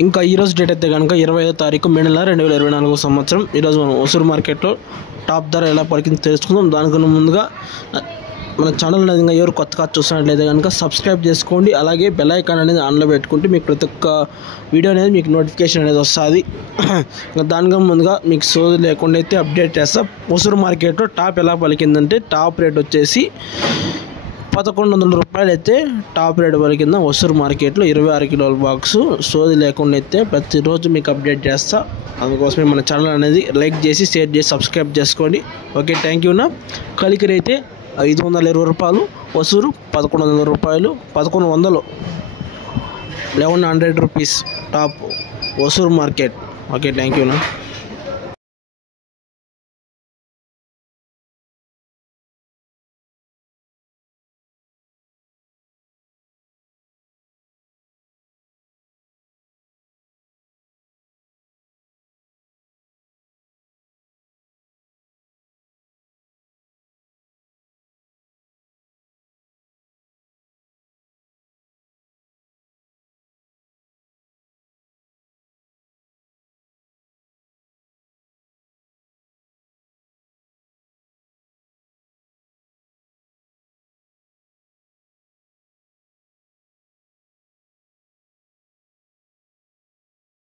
ఇంకా ఈరోజు డేట్ అయితే కనుక 25వ తారీఖు మే నెల 2024 సంవత్సరం. ఈరోజు మనం హోసూరు మార్కెట్లో టాప్ ధర ఎలా పలికిందో తెలుసుకుందాం. దానికన్నా ముందుగా మన ఛానల్ అనేది ఇంకా ఎవరు కొత్తగా చూస్తున్నట్లయితే కనుక సబ్స్క్రైబ్ చేసుకోండి. అలాగే బెల్ ఐకాన్ అనేది ఆన్లో పెట్టుకుంటే మీకు ప్రతి ఒక్క వీడియో అనేది మీకు నోటిఫికేషన్ అనేది వస్తుంది. దానికన్నా ముందుగా మీకు సోది లేకుండా అయితే అప్డేట్ చేస్తా. హోసూరు మార్కెట్లో టాప్ ఎలా పలికిందంటే టాప్ రేట్ వచ్చేసి 1100 రూపాయలు అయితే టాప్ రేట్ పలికింద హోసూరు మార్కెట్లో 26 కిలోల బాక్సు. సోది లేకుండా అయితే ప్రతిరోజు మీకు అప్డేట్ చేస్తా. అందుకోసమే మన ఛానల్ అనేది లైక్ చేసి షేర్ చేసి సబ్స్క్రైబ్ చేసుకోండి. Okay, thank యూనా. కలికిరి అయితే 520 రూపాయలు, హోసూరు 1100 రూపాయలు, 1100 1100 rupees top Hosur market. Okay, thank యూనా.